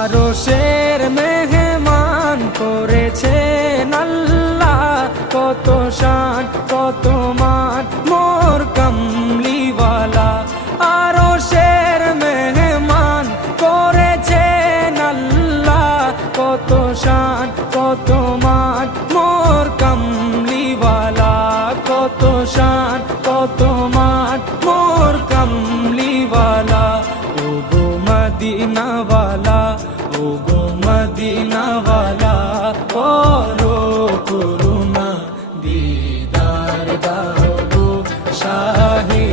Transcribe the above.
আরশের মেহমান করেছেন আল্লাহ, কত শান কত মান মোর কামলিওয়ালা। আরশের মেহমান করেছেন আল্লাহ, কত শান কত মান মোর কামলিওয়ালা, কত শান কত মান মোর কামলিওয়ালা। ও গো মদিনাওয়ালা, ও গো মদিনাওয়ালা, করো করুণা দিদার দাও গো শাহে